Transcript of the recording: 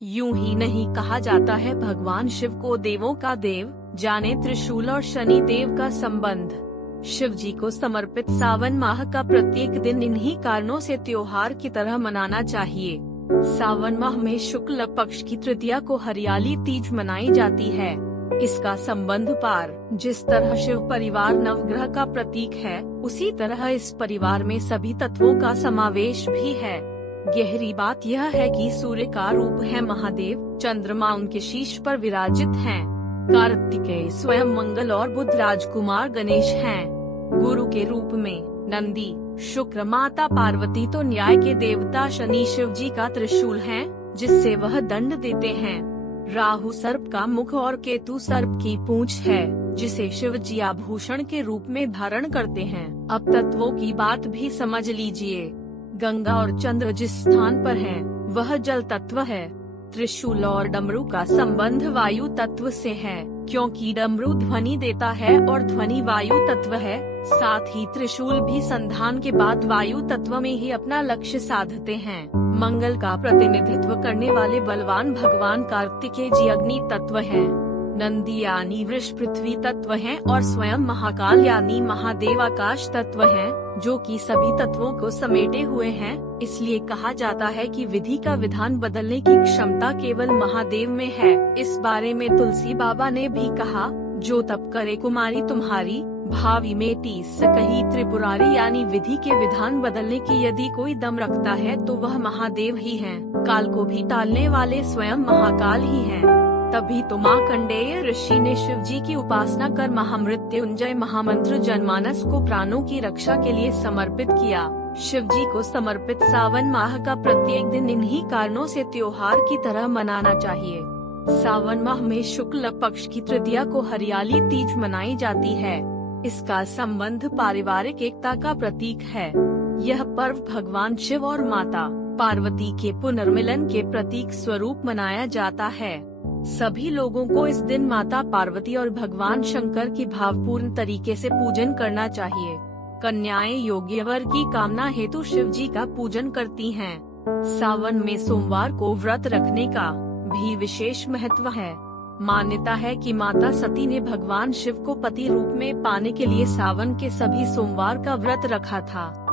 यूं ही नहीं कहा जाता है भगवान शिव को देवों का देव, जाने त्रिशूल और शनि देव का संबंध। शिव जी को समर्पित सावन माह का प्रत्येक दिन इन्हीं कारणों से त्योहार की तरह मनाना चाहिए। सावन माह में शुक्ल पक्ष की तृतीया को हरियाली तीज मनाई जाती है। इसका संबंध पार, जिस तरह शिव परिवार नवग्रह का प्रतीक है, उसी तरह इस परिवार में सभी तत्वों का समावेश भी है। गहरी बात यह है कि सूर्य का रूप है महादेव, चंद्रमा उनके शीश पर विराजित हैं, कार्तिकेय स्वयं मंगल और बुध राजकुमार गणेश हैं। गुरु के रूप में नंदी, शुक्र माता पार्वती तो न्याय के देवता शनि शिव जी का त्रिशूल हैं, जिससे वह दंड देते हैं। राहु सर्प का मुख और केतु सर्प की पूंछ है, जिसे शिव जी आभूषण के रूप में धारण करते हैं। अब तत्वों की बात भी समझ लीजिए। गंगा और चंद्र जिस स्थान पर हैं, वह जल तत्व है। त्रिशूल और डमरू का संबंध वायु तत्व से है, क्योंकि डमरू ध्वनि देता है और ध्वनि वायु तत्व है। साथ ही त्रिशूल भी संधान के बाद वायु तत्व में ही अपना लक्ष्य साधते हैं। मंगल का प्रतिनिधित्व करने वाले बलवान भगवान कार्तिकेय जी अग्नि तत्व हैं। नंदी यानी वृष पृथ्वी तत्व हैं और स्वयं महाकाल यानी महादेव आकाश तत्व हैं, जो कि सभी तत्वों को समेटे हुए हैं। इसलिए कहा जाता है कि विधि का विधान बदलने की क्षमता केवल महादेव में है। इस बारे में तुलसी बाबा ने भी कहा, जो तप करे कुमारी तुम्हारी, भावी में 30 कही त्रिपुरारी, यानी विधि के विधान बदलने की यदि कोई दम रखता है तो वह महादेव ही हैं। काल को भी टालने वाले स्वयं महाकाल ही हैं। तभी तो मार्कंडेय ऋषि ने शिव जी की उपासना कर महामृत्युंजय महामंत्र जनमानस को प्राणों की रक्षा के लिए समर्पित किया। शिव जी को समर्पित सावन माह का प्रत्येक दिन इन्हीं कारणों से त्योहार की तरह मनाना चाहिए। सावन माह में शुक्ल पक्ष की तृतीया को हरियाली तीज मनाई जाती है। इसका संबंध पारिवारिक एकता का प्रतीक है। यह पर्व भगवान शिव और माता पार्वती के पुनर्मिलन के प्रतीक स्वरूप मनाया जाता है। सभी लोगों को इस दिन माता पार्वती और भगवान शंकर की भावपूर्ण तरीके से पूजन करना चाहिए। कन्याएं योग्य वर की कामना हेतु शिव जी का पूजन करती हैं। सावन में सोमवार को व्रत रखने का भी विशेष महत्व है। मान्यता है कि माता सती ने भगवान शिव को पति रूप में पाने के लिए सावन के सभी सोमवार का व्रत रखा था।